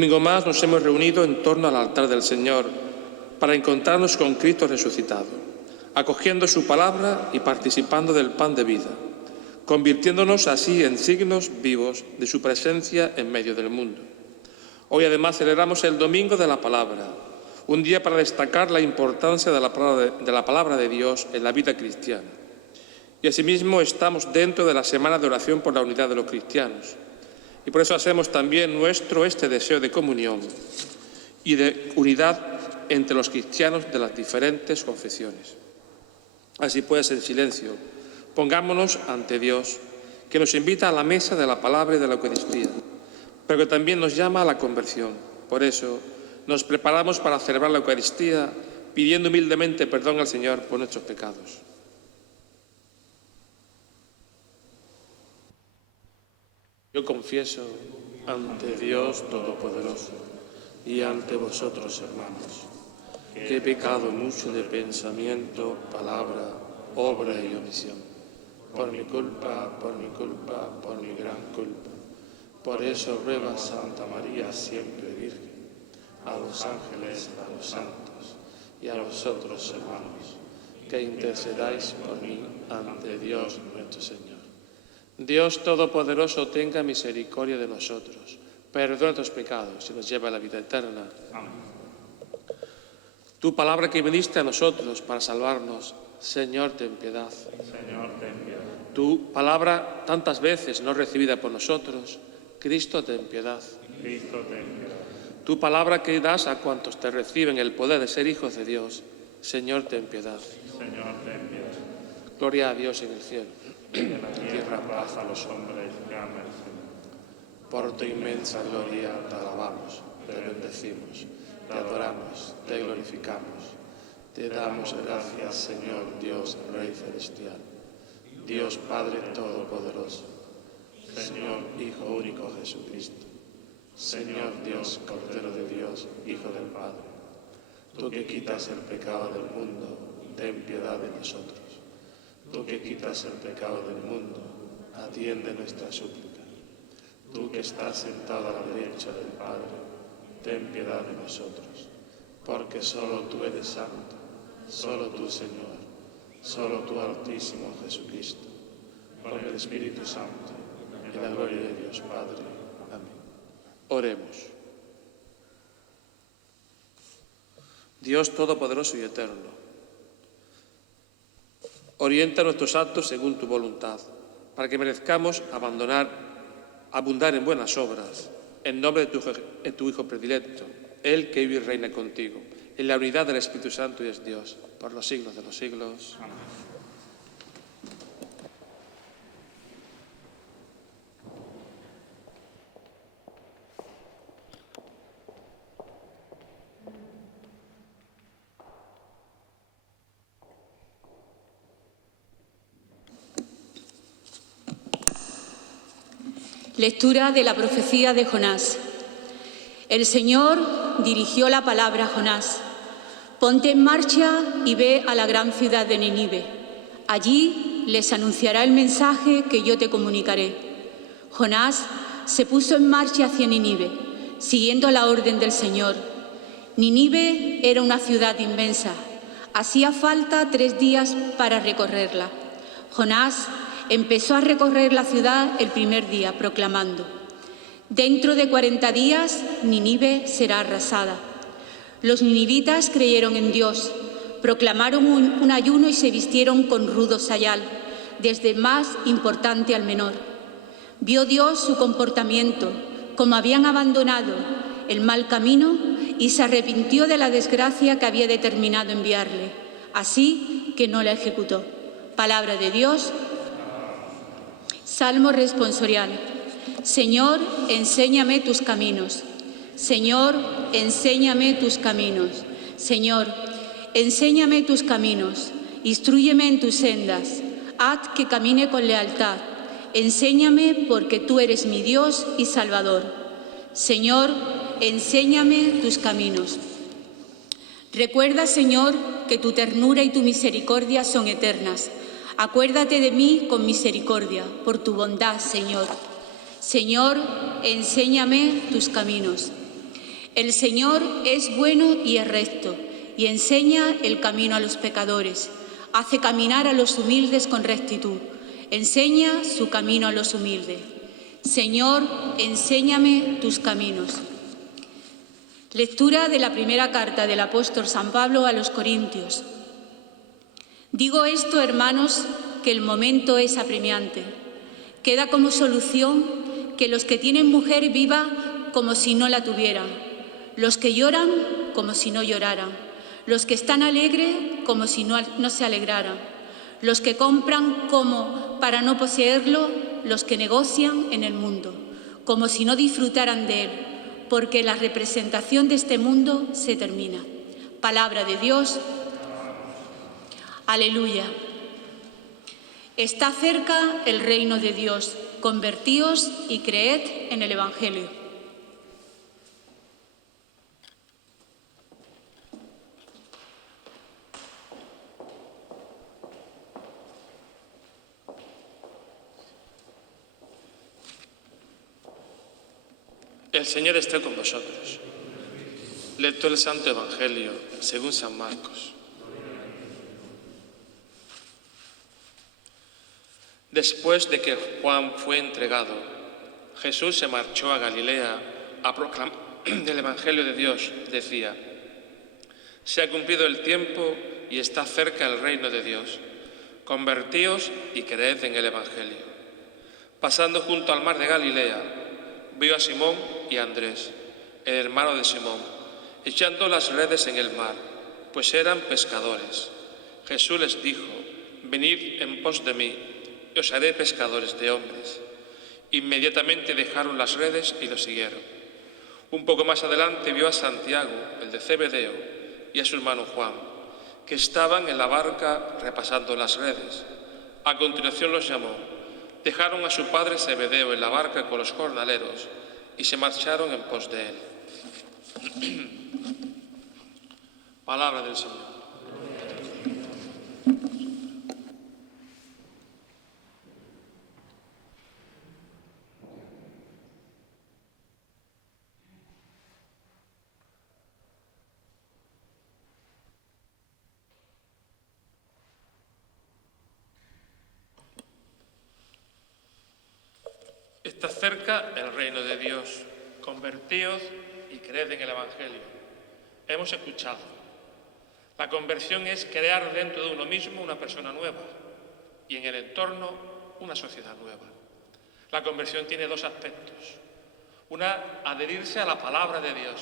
domingo más nos hemos reunido en torno al altar del Señor para encontrarnos con Cristo resucitado, acogiendo su palabra y participando del pan de vida, convirtiéndonos así en signos vivos de su presencia en medio del mundo. Hoy además celebramos el Domingo de la Palabra, un día para destacar la importancia de la palabra de Dios en la vida cristiana. Y asimismo estamos dentro de la Semana de Oración por la Unidad de los Cristianos. Y por eso hacemos también nuestro este deseo de comunión y de unidad entre los cristianos de las diferentes confesiones. Así pues, en silencio, pongámonos ante Dios, que nos invita a la mesa de la palabra y de la Eucaristía, pero que también nos llama a la conversión. Por eso, nos preparamos para celebrar la Eucaristía, pidiendo humildemente perdón al Señor por nuestros pecados. Yo confieso ante Dios Todopoderoso y ante vosotros, hermanos, que he pecado mucho de pensamiento, palabra, obra y omisión, por mi culpa, por mi gran culpa. Por eso ruego a Santa María, siempre Virgen, a los ángeles, a los santos y a vosotros, hermanos, que intercedáis por mí ante Dios nuestro Señor. Dios Todopoderoso tenga misericordia de nosotros, perdona nuestros pecados y nos lleva a la vida eterna. Amén. Tu palabra que viniste a nosotros para salvarnos, Señor, ten piedad. Señor, ten piedad. Tu palabra tantas veces no recibida por nosotros, Cristo, ten piedad. Cristo, ten piedad. Tu palabra que das a cuantos te reciben el poder de ser hijos de Dios, Señor, ten piedad. Señor, ten piedad. Gloria a Dios en el cielo. En la tierra paz a los hombres que aman el Señor. Por tu inmensa gloria te alabamos, te bendecimos, te adoramos, te glorificamos. Te damos gracias, Señor Dios, Rey celestial, Dios Padre Todopoderoso, Señor Hijo único Jesucristo, Señor Dios, Cordero de Dios, Hijo del Padre. Tú que quitas el pecado del mundo, ten piedad de nosotros. Tú que quitas el pecado del mundo, atiende nuestra súplica. Tú que estás sentado a la derecha del Padre, ten piedad de nosotros, porque solo tú eres santo, solo tú, Señor, solo tú, Altísimo Jesucristo, con el Espíritu Santo, en la gloria de Dios Padre. Amén. Oremos. Dios Todopoderoso y Eterno, orienta nuestros actos según tu voluntad, para que merezcamos abundar en buenas obras, en nombre de tu Hijo predilecto, Él que vive y reina contigo, en la unidad del Espíritu Santo y es Dios, por los siglos de los siglos. Amén. Lectura de la profecía de Jonás. El Señor dirigió la palabra a Jonás: ponte en marcha y ve a la gran ciudad de Nínive. Allí les anunciará el mensaje que yo te comunicaré. Jonás se puso en marcha hacia Nínive, siguiendo la orden del Señor. Nínive era una ciudad inmensa. Hacía falta 3 días para recorrerla. Jonás empezó a recorrer la ciudad el primer día, proclamando: dentro de 40 días Nínive será arrasada. Los ninivitas creyeron en Dios, proclamaron un ayuno y se vistieron con rudo sayal, desde el más importante al menor. Vio Dios su comportamiento, como habían abandonado el mal camino, y se arrepintió de la desgracia que había determinado enviarle, así que no la ejecutó. Palabra de Dios. Salmo responsorial. Señor, enséñame tus caminos. Señor, enséñame tus caminos. Señor, enséñame tus caminos. Instrúyeme en tus sendas. Haz que camine con lealtad. Enséñame porque tú eres mi Dios y Salvador. Señor, enséñame tus caminos. Recuerda, Señor, que tu ternura y tu misericordia son eternas. Acuérdate de mí con misericordia, por tu bondad, Señor. Señor, enséñame tus caminos. El Señor es bueno y es recto, y enseña el camino a los pecadores. Hace caminar a los humildes con rectitud. Enseña su camino a los humildes. Señor, enséñame tus caminos. Lectura de la primera carta del apóstol San Pablo a los Corintios. Digo esto, hermanos, que el momento es apremiante. Queda como solución que los que tienen mujer viva como si no la tuvieran, los que lloran como si no lloraran, los que están alegres como si no se alegraran, los que compran como para no poseerlo, los que negocian en el mundo, como si no disfrutaran de él, porque la representación de este mundo se termina. Palabra de Dios. Aleluya. Está cerca el reino de Dios. Convertíos y creed en el Evangelio. El Señor esté con vosotros. Lectura del Santo Evangelio según San Marcos. Después de que Juan fue entregado, Jesús se marchó a Galilea a proclamar el Evangelio de Dios. Decía: se ha cumplido el tiempo y está cerca el reino de Dios. Convertíos y creed en el Evangelio. Pasando junto al mar de Galilea, vio a Simón y a Andrés, el hermano de Simón, echando las redes en el mar, pues eran pescadores. Jesús les dijo: venid en pos de mí, y os haré pescadores de hombres. Inmediatamente dejaron las redes y lo siguieron. Un poco más adelante vio a Santiago, el de Zebedeo, y a su hermano Juan, que estaban en la barca repasando las redes. A continuación los llamó. Dejaron a su padre Zebedeo en la barca con los jornaleros y se marcharon en pos de él. Palabra del Señor. Está cerca el reino de Dios. Convertíos y creed en el Evangelio. Hemos escuchado. La conversión es crear dentro de uno mismo una persona nueva y en el entorno una sociedad nueva. La conversión tiene dos aspectos. Una, adherirse a la palabra de Dios.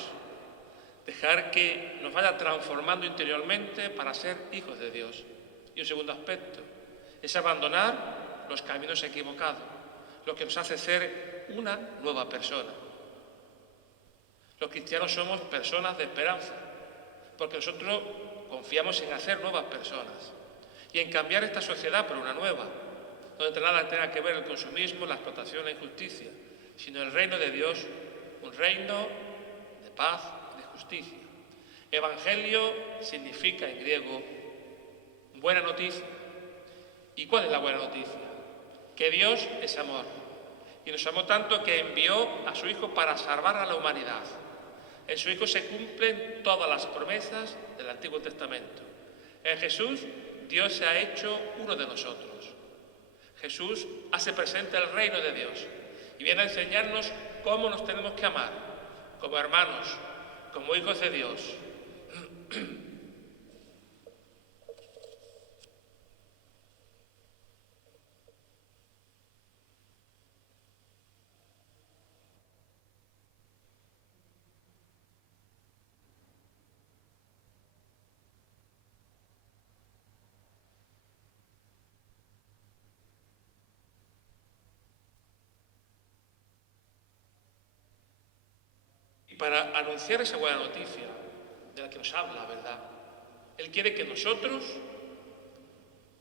Dejar que nos vaya transformando interiormente para ser hijos de Dios. Y un segundo aspecto es abandonar los caminos equivocados, lo que nos hace ser una nueva persona. Los cristianos somos personas de esperanza, porque nosotros confiamos en hacer nuevas personas y en cambiar esta sociedad por una nueva, donde nada tenga que ver el consumismo, la explotación, la injusticia, sino el reino de Dios, un reino de paz y de justicia. Evangelio significa en griego buena noticia. ¿Y cuál es la buena noticia? Que Dios es amor y nos amó tanto que envió a su Hijo para salvar a la humanidad. En su Hijo se cumplen todas las promesas del Antiguo Testamento. En Jesús, Dios se ha hecho uno de nosotros. Jesús hace presente el reino de Dios y viene a enseñarnos cómo nos tenemos que amar, como hermanos, como hijos de Dios. Para anunciar esa buena noticia de la que nos habla, ¿verdad? Él quiere que nosotros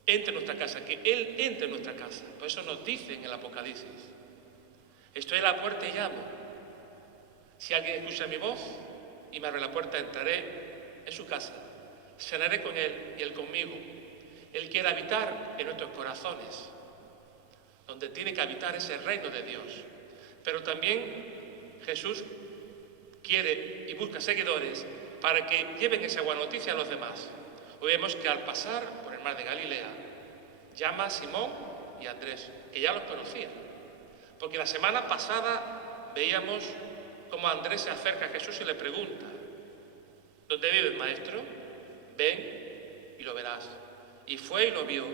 entre en nuestra casa, que Él entre en nuestra casa. Por eso nos dice en el Apocalipsis: estoy a la puerta y llamo. Si alguien escucha mi voz y me abre la puerta, entraré en su casa, cenaré con Él y Él conmigo. Él quiere habitar en nuestros corazones, donde tiene que habitar ese reino de Dios. Pero también Jesús quiere y busca seguidores para que lleven esa buena noticia a los demás. Hoy vemos que al pasar por el mar de Galilea, llama a Simón y a Andrés, que ya los conocía. Porque la semana pasada veíamos cómo Andrés se acerca a Jesús y le pregunta: ¿dónde vives, maestro? Ven y lo verás. Y fue y lo vio.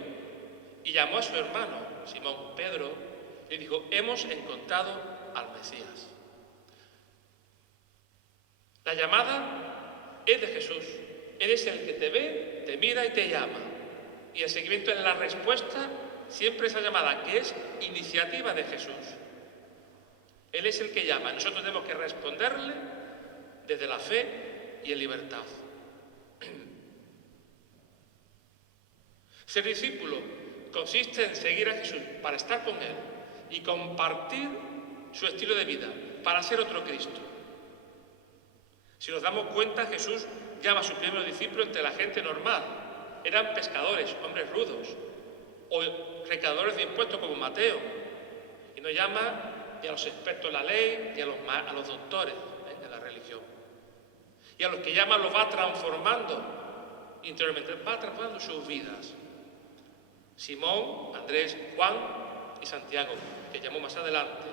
Y llamó a su hermano, Simón Pedro, y dijo: hemos encontrado al Mesías. La llamada es de Jesús. Él es el que te ve, te mira y te llama. Y el seguimiento es la respuesta siempre esa llamada, que es iniciativa de Jesús. Él es el que llama. Nosotros tenemos que responderle desde la fe y en libertad. Ser discípulo consiste en seguir a Jesús para estar con Él y compartir su estilo de vida, para ser otro Cristo. Si nos damos cuenta, Jesús llama a sus primeros discípulos entre la gente normal. Eran pescadores, hombres rudos, o recaudadores de impuestos como Mateo. Y no llama ni a los expertos en la ley, ni a los doctores de la religión. Y a los que llama los va transformando interiormente, va transformando sus vidas. Simón, Andrés, Juan y Santiago, que llamó más adelante,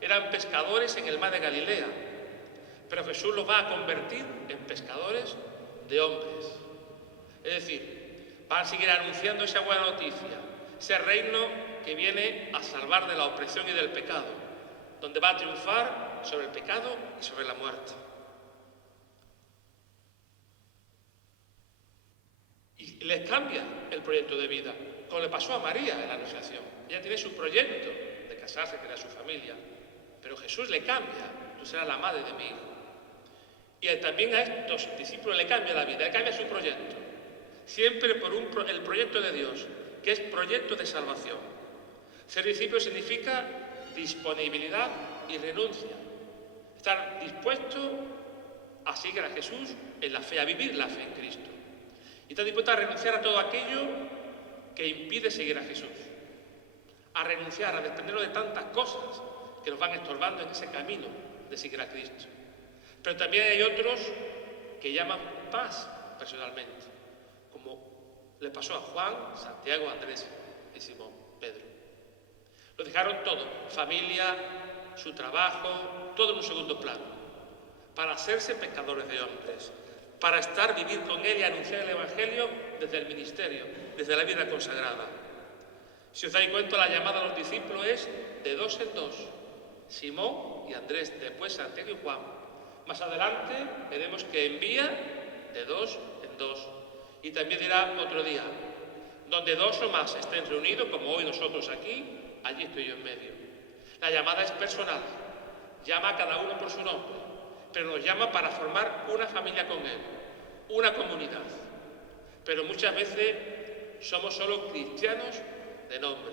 eran pescadores en el mar de Galilea, pero Jesús los va a convertir en pescadores de hombres. Es decir, van a seguir anunciando esa buena noticia, ese reino que viene a salvar de la opresión y del pecado, donde va a triunfar sobre el pecado y sobre la muerte. Y les cambia el proyecto de vida, como le pasó a María en la Anunciación. Ella tiene su proyecto de casarse, crear su familia, pero Jesús le cambia: tú serás la madre de mi hijo. Y también a estos discípulos le cambia la vida, le cambia su proyecto. Siempre por el proyecto de Dios, que es proyecto de salvación. Ser discípulo significa disponibilidad y renuncia. Estar dispuesto a seguir a Jesús en la fe, a vivir la fe en Cristo. Y estar dispuesto a renunciar a todo aquello que impide seguir a Jesús. A renunciar, a desprendernos de tantas cosas que nos van estorbando en ese camino de seguir a Cristo. Pero también hay otros que llaman paz personalmente, como le pasó a Juan, Santiago, Andrés y Simón Pedro. Lo dejaron todo: familia, su trabajo, todo en un segundo plano, para hacerse pescadores de hombres, para vivir con Él y anunciar el Evangelio desde el ministerio, desde la vida consagrada. Si os dais cuenta, la llamada a los discípulos es de dos en dos: Simón y Andrés, después Santiago y Juan. Más adelante veremos que envía de dos en dos. Y también dirá otro día: donde dos o más estén reunidos, como hoy nosotros aquí, allí estoy yo en medio. La llamada es personal, llama a cada uno por su nombre, pero nos llama para formar una familia con Él, una comunidad. Pero muchas veces somos solo cristianos de nombre.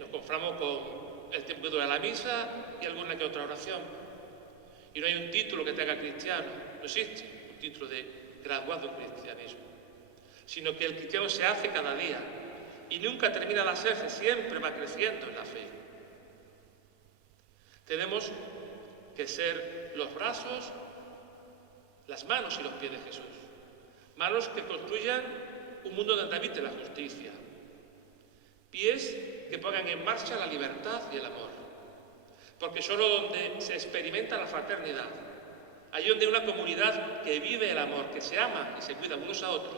Nos conformamos con el tiempo que dura la misa y alguna que otra oración. Y no hay un título que te haga cristiano, no existe un título de graduado en cristianismo, sino que el cristiano se hace cada día y nunca termina de hacerse, siempre va creciendo en la fe. Tenemos que ser los brazos, las manos y los pies de Jesús, manos que construyan un mundo donde habite la justicia, pies que pongan en marcha la libertad y el amor. Porque solo donde se experimenta la fraternidad, allí donde una comunidad que vive el amor, que se ama y se cuida unos a otros,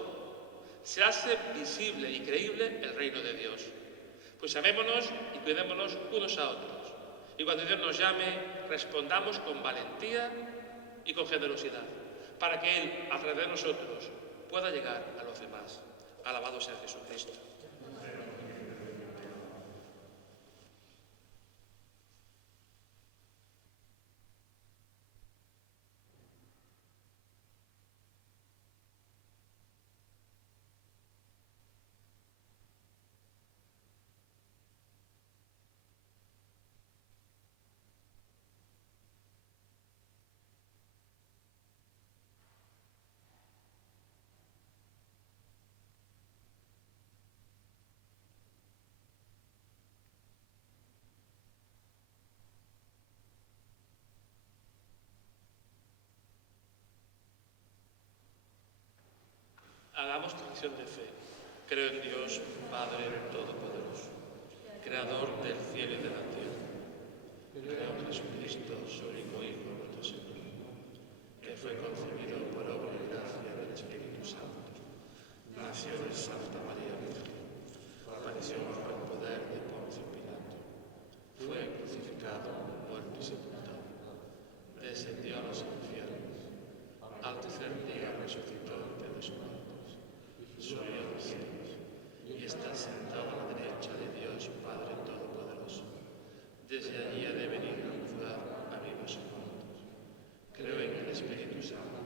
se hace visible y creíble el reino de Dios. Pues amémonos y cuidémonos unos a otros. Y cuando Dios nos llame, respondamos con valentía y con generosidad, para que Él, a través de nosotros, pueda llegar a los demás. Alabado sea Jesucristo. Hagamos tradición de fe. Creo en Dios, Padre Todopoderoso, Creador del cielo y de la tierra. Creo en Jesucristo, su único Hijo, nuestro Señor, que fue concebido por obra y gracia del Espíritu Santo. Nació de Santa María Virgen. Apareció bajo el poder de Poncio Pilato. Fue crucificado, muerto y sepultado. Descendió a los infiernos. Al tercer día resucitó entre los muertos. Subió a los cielos y está sentado a la derecha de Dios Padre Todopoderoso. Desde allí ha de venir a juzgar a vivos y muertos. Creo en el Espíritu Santo,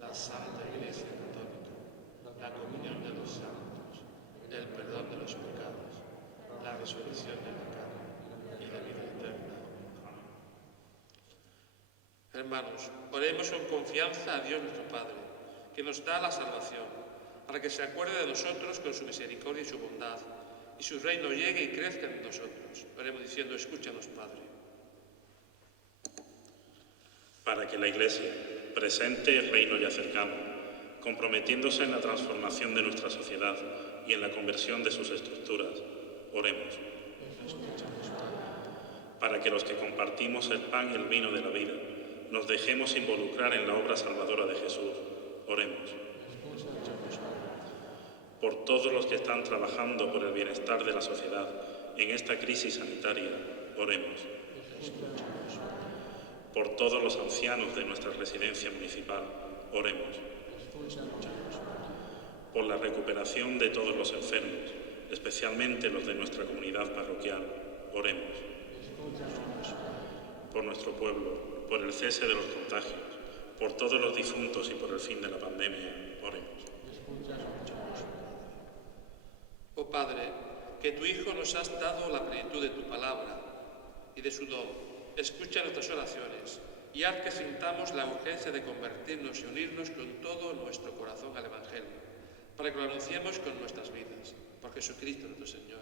la Santa Iglesia Católica, la comunión de los santos, el perdón de los pecados, la resurrección de la carne y la vida eterna. Amén. Hermanos, oremos con confianza a Dios nuestro Padre, que nos da la salvación, para que se acuerde de nosotros con su misericordia y su bondad, y su reino llegue y crezca en nosotros. Oremos diciendo: escúchanos, Padre. Para que la Iglesia presente el reino ya cercano, comprometiéndose en la transformación de nuestra sociedad y en la conversión de sus estructuras, oremos. Para que los que compartimos el pan y el vino de la vida nos dejemos involucrar en la obra salvadora de Jesús, oremos. Por todos los que están trabajando por el bienestar de la sociedad en esta crisis sanitaria, oremos. Por todos los ancianos de nuestra residencia municipal, oremos. Por la recuperación de todos los enfermos, especialmente los de nuestra comunidad parroquial, oremos. Por nuestro pueblo, por el cese de los contagios, por todos los difuntos y por el fin de la pandemia, oremos. Oh Padre, que tu Hijo nos has dado la plenitud de tu palabra y de su don, escucha nuestras oraciones y haz que sintamos la urgencia de convertirnos y unirnos con todo nuestro corazón al Evangelio, para que lo anunciemos con nuestras vidas. Por Jesucristo nuestro Señor.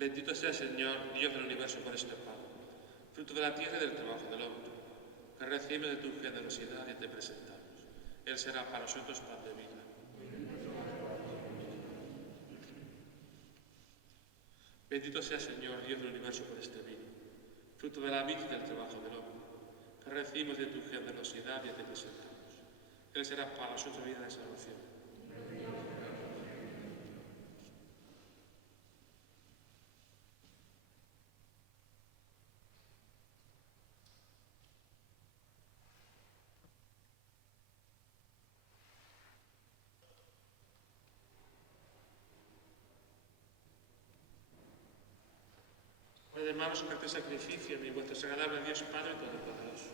Bendito sea el Señor, Dios del universo, por este pan, fruto de la tierra y del trabajo del hombre, que recibimos de tu generosidad y te presentamos. Él será para nosotros pan de vida. Bendito sea el Señor, Dios del universo, por este vino, fruto de la vid y del trabajo del hombre, que recibimos de tu generosidad y te presentamos. Él será para nosotros vida de salvación. Hermanos, que este sacrificio y vuestro agradable Dios Padre Todopoderoso.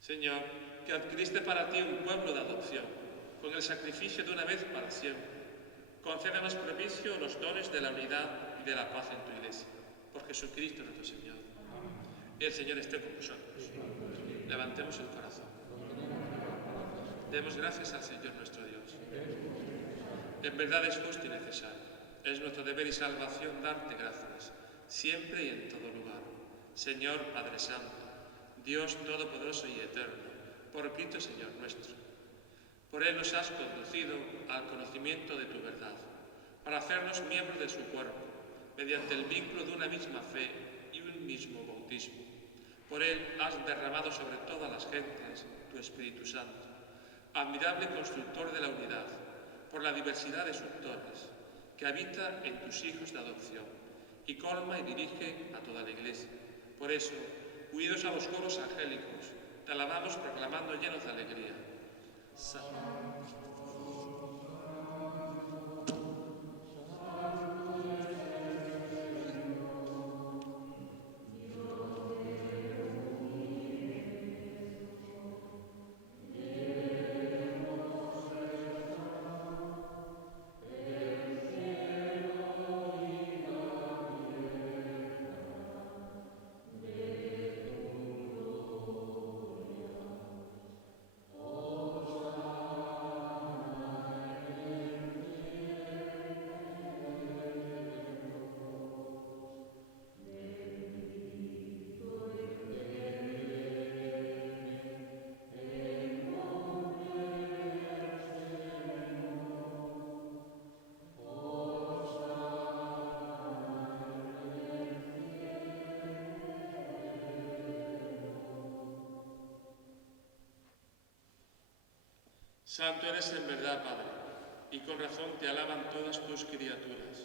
Señor, que adquiriste para ti un pueblo de adopción, con el sacrificio de una vez para siempre. Concédenos propicio los dones de la unidad y de la paz en tu Iglesia. Por Jesucristo nuestro Señor. El Señor esté con vosotros. levantemos el corazón. Demos gracias al Señor nuestro Dios. En verdad es justo y necesario. Es nuestro deber y salvación darte gracias, siempre y en todo lugar. Señor Padre Santo, Dios Todopoderoso y Eterno, por Cristo Señor nuestro. Por Él nos has conducido al conocimiento de tu verdad, para hacernos miembros de su cuerpo, mediante el vínculo de una misma fe y un mismo bautismo. Por Él has derramado sobre todas las gentes tu Espíritu Santo, admirable constructor de la unidad, por la diversidad de sus dones, que habita en tus hijos de adopción y colma y dirige a toda la Iglesia. Por eso, unidos a los coros angélicos, te alabamos proclamando llenos de alegría. Santo eres en verdad, Padre, y con razón te alaban todas tus criaturas,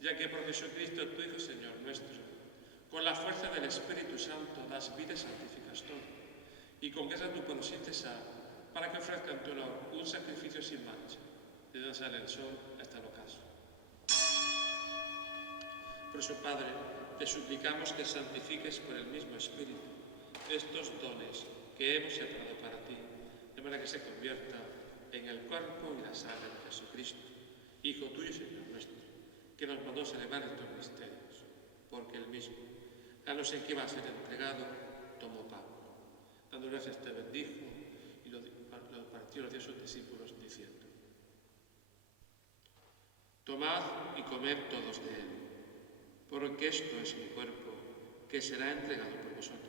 ya que por Jesucristo, tu Hijo Señor nuestro, con la fuerza del Espíritu Santo das vida y santificas todo, y congregas tu pueblo sin cesar, para que ofrezca en tu honor un sacrificio sin mancha, de donde sale el sol hasta el ocaso. Por eso, Padre, te suplicamos que santifiques por el mismo Espíritu estos dones que hemos separado para ti, de manera que se convierta en el cuerpo y la sangre de Jesucristo, Hijo tuyo y Señor nuestro, que nos mandó celebrar estos misterios, porque Él mismo, la noche en que iba a ser entregado, tomó pan. Dando gracias te bendijo y lo partió a sus discípulos diciendo: tomad y comed todos de él, porque esto es mi cuerpo, que será entregado por vosotros.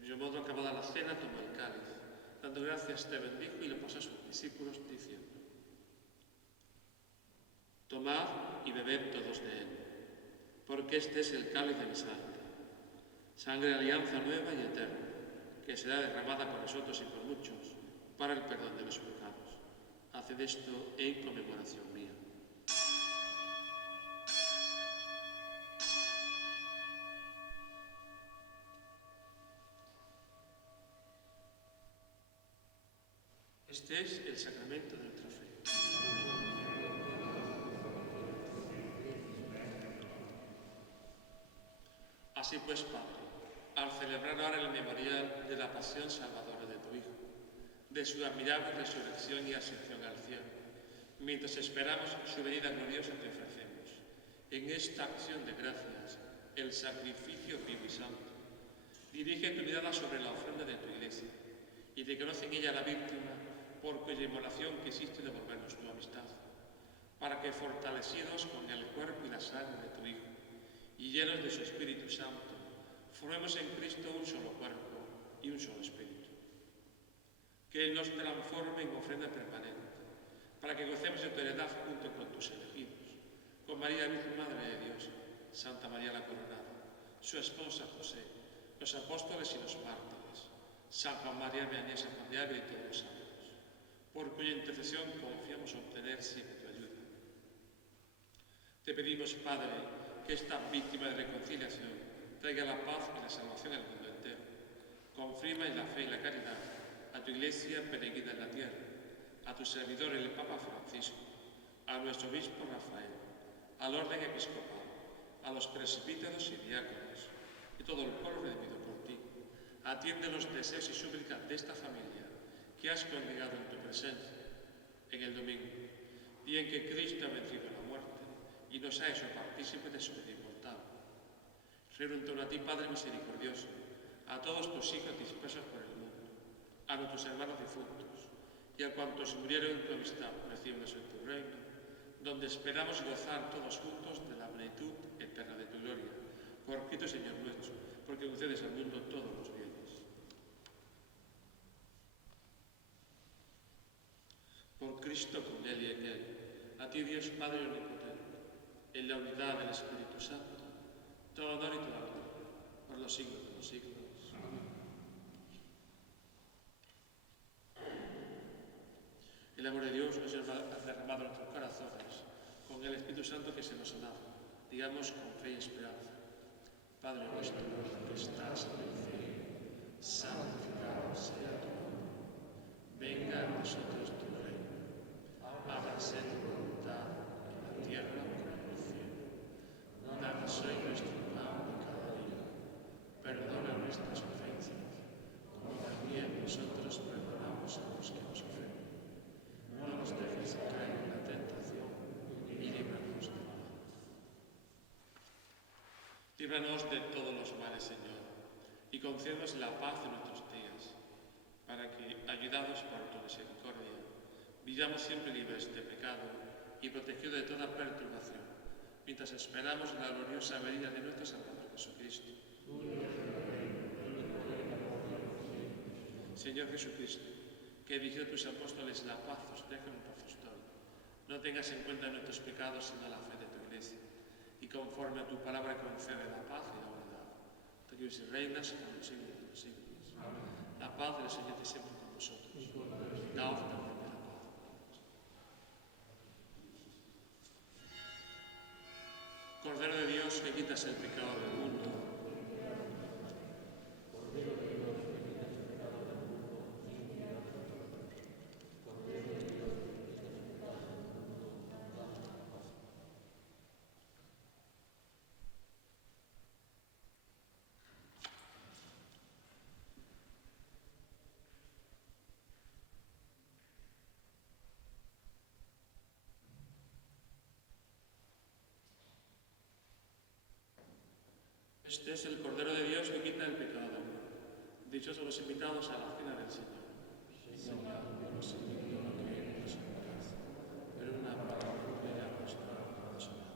De modo, acabada la cena, tomó el cáliz, dando gracias te bendijo y lo pasó a sus discípulos diciendo: tomad y bebed todos de él, porque este es el cáliz de mi sangre, sangre de alianza nueva y eterna, que será derramada por nosotros y por muchos para el perdón de los pecados. Haced esto en conmemoración mía. Este es el sacramento de nuestra fe. Así pues, Padre, al celebrar ahora el memorial de la pasión salvadora de tu Hijo, de su admirable resurrección y ascensión al cielo, mientras esperamos su venida gloriosa, te ofrecemos, en esta acción de gracias, el sacrificio vivo y santo. Dirige tu mirada sobre la ofrenda de tu Iglesia y reconoce en ella la víctima por cuya inmolación quisiste devolvernos tu amistad, para que, fortalecidos con el cuerpo y la sangre de tu Hijo, y llenos de su Espíritu Santo, formemos en Cristo un solo cuerpo y un solo Espíritu. Que Él nos transforme en ofrenda permanente, para que gocemos de tu heredad junto con tus elegidos, con María Virgen Madre de Dios, Santa María la Coronada, su esposa José, los apóstoles y los mártires, San Juan María Vianney, San Juan de Ávila y todos los santos, por cuya intercesión confiamos obtener siempre tu ayuda. Te pedimos, Padre, que esta víctima de reconciliación traiga la paz y la salvación al mundo entero. Confirma en la fe y la caridad a tu Iglesia peregrina en la tierra, a tu servidor el Papa Francisco, a nuestro obispo Rafael, al orden episcopal, a los presbíteros y diáconos y todo el pueblo redimido por ti, atiende los deseos y súplicas de esta familia que has congregado en tu presencia en el domingo, día en que Cristo ha vencido la muerte y nos ha hecho partícipes de su vida inmortal. Reúno en torno a ti, Padre misericordioso, a todos tus hijos dispersos por el mundo, a nuestros hermanos difuntos y a cuantos murieron en tu amistad, recibiéndose en tu reino, donde esperamos gozar todos juntos de la plenitud eterna de tu gloria. Por Cristo Señor nuestro, porque concedes al mundo todos los bienes. Por Cristo, con Él y en Él, a ti Dios Padre Omnipotente, en la unidad del Espíritu Santo, todo honor y toda gloria, por los siglos de los siglos. Amén. El amor de Dios nos ha derramado en nuestros corazones con el Espíritu Santo que se nos ha dado. Digamos con fe y esperanza: Padre nuestro que estás en el cielo, santificado sea tu nombre. Venga a nosotros tu reino. Hágase tu voluntad en la tierra como en el cielo. Danos hoy nuestro pan de cada día. Perdona nuestras ofensas, como también nosotros perdonamos a los que nos ofenden. No nos dejes caer en la tentación y líbranos del mal. Líbranos de todos los males, Señor, y concédenos la paz en nuestros días, para que, ayudados por tu misericordia, vivamos siempre libres de pecado y protegidos de toda perturbación, mientras esperamos la gloriosa venida de nuestro Salvador Jesucristo. Señor Jesucristo, que dijiste a tus apóstoles: la paz os dejo, en paz os doy. No tengas en cuenta nuestros pecados, sino la fe de tu Iglesia, y conforme a tu palabra concede la paz y la unidad. Tú que vives y reinas por los siglos de los siglos. Amén. La paz del Señor esté siempre con vosotros. Daos también de la paz. Cordero de Dios, que quitas el pecado del mundo. Este es el Cordero de Dios que quita el pecado del mundo. Dichosos los invitados a la cena del Señor. Señor, yo no sé lo que eres en casa, pero una palabra plena nuestra alma sonar.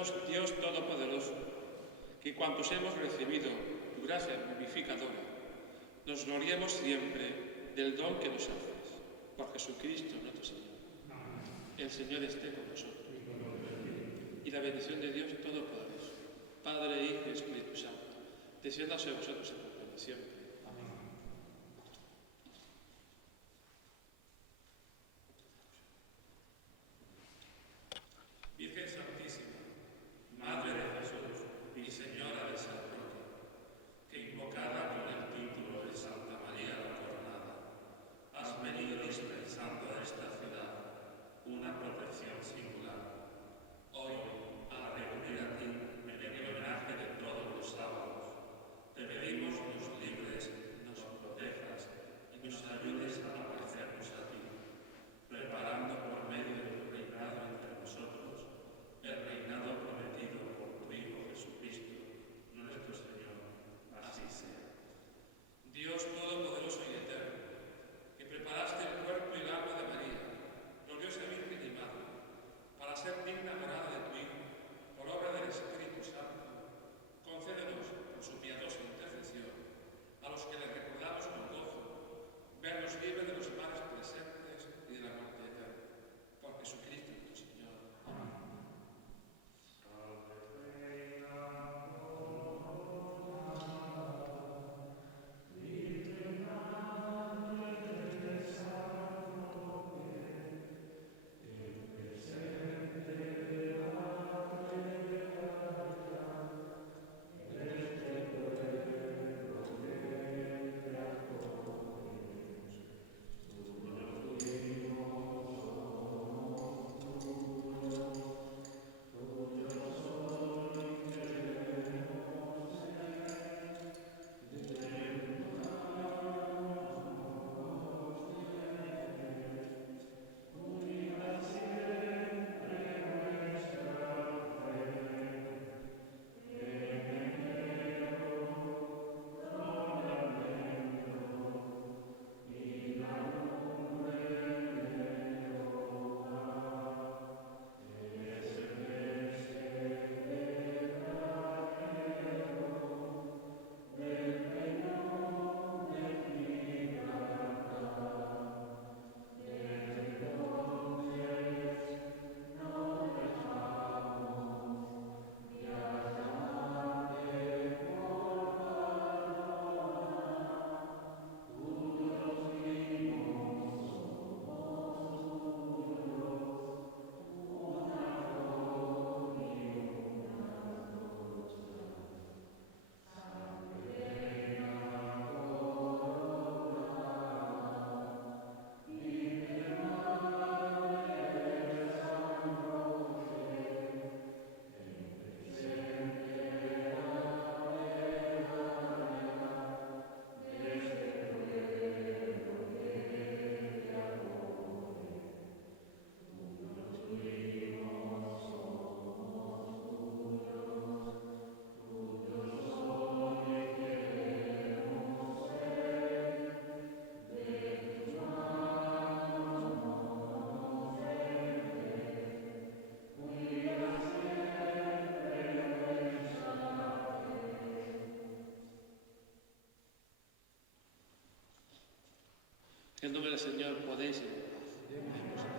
Dios Todopoderoso, que cuantos hemos recibido tu gracia vivificadora, nos gloriemos siempre del don que nos haces. Por Jesucristo nuestro Señor. El Señor esté con nosotros. Y la bendición de Dios Todopoderoso, Padre, Hijo y Espíritu Santo, descienda sobre vosotros y acompañe siempre. Amén. Virgen Santísima, Madre de Jesús y Señora de San Roque, que invocada con el título de Santa María la Coronada, has venido dispensando a esta ciudad una protección singular. Hoy, al recurrir a ti en el homenaje de todos los sábados, te pedimos nos libres, nos protejas y nos ayudes a parecernos a ti, preparando por medio de tu reinado entre nosotros el reinado prometido por tu Hijo Jesucristo, nuestro Señor. Así sea. Dios Todopoderoso y Eterno, que preparaste el cuerpo y el alma de María, gloriosa Virgen y Madre, para ser digna morada de tu Hijo, por obra del Espíritu Santo, concédenos, por su piadosa intercesión, a los que le recordamos con gozo, vernos libres de los males presentes y de la muerte eterna. Por Jesucristo nuestro Señor. Amén. En nombre del Señor podéis ir en paz.